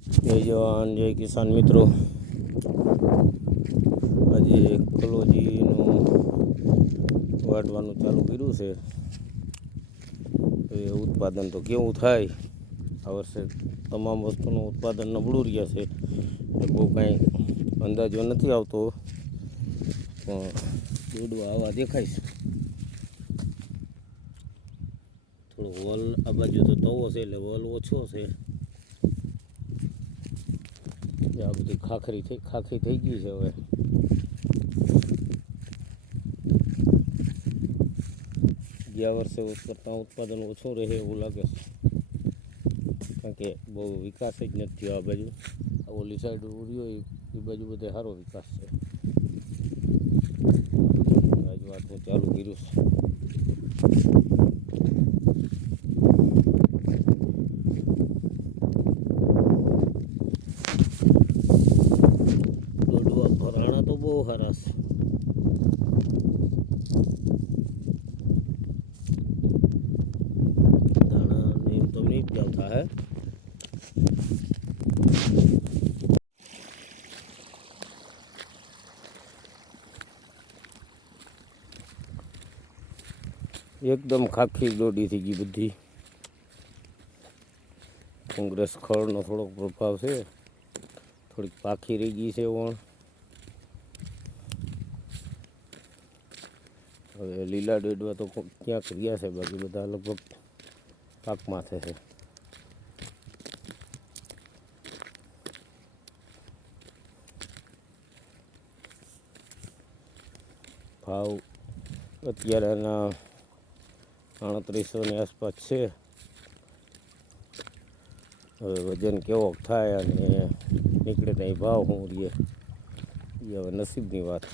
જય જવાન, જય કિસાન મિત્રો. આજે કલોજીનું વાટવાનું ચાલુ કર્યું છે. એ ઉત્પાદન તો કેવું થાય? આ વર્ષે તમામ વસ્તુનું ઉત્પાદન નબળું રહ્યા છે. એટલે બહુ કાંઈ અંદાજો નથી આવતો, પણ દોડવા આવા દેખાય છે. થોડો વલ આ બાજુ તો તવો છે, એટલે વલ ઓછો છે. એ આ બધી ખાખરી થઈ ખાખરી થઈ ગઈ છે હવે ગયા વર્ષે કરતાં ઉત્પાદન ઓછું રહે એવું લાગે છે કારણ કે બહુ વિકાસ જ નથી થયો આ બાજુ આ ઓલી સાઈડ ઉર્યો એ એ બાજુ બધે સારો વિકાસ છે આજ વાતનું ચાલુ કર્યું છે બહુ સારા છે દાણા ને એમ તો નહીં જ આવતા હે એકદમ ખાખી દોડી થઈ ગઈ બધી કોંગ્રેસ ખળનો થોડોક પ્રભાવ છે થોડીક પાખી રહી ગઈ છે વણ હવે લીલા ડોડવા તો ક્યાંક રહ્યા છે, બાકી બધા લગભગ પાકમાં થશે ભાવ અત્યારે એના આડત્રીસોની આસપાસ છે. હવે વજન કેવો થાય અને નીકળે ત્યાં ભાવ શું રહીએ એ હવે નસીબની વાત.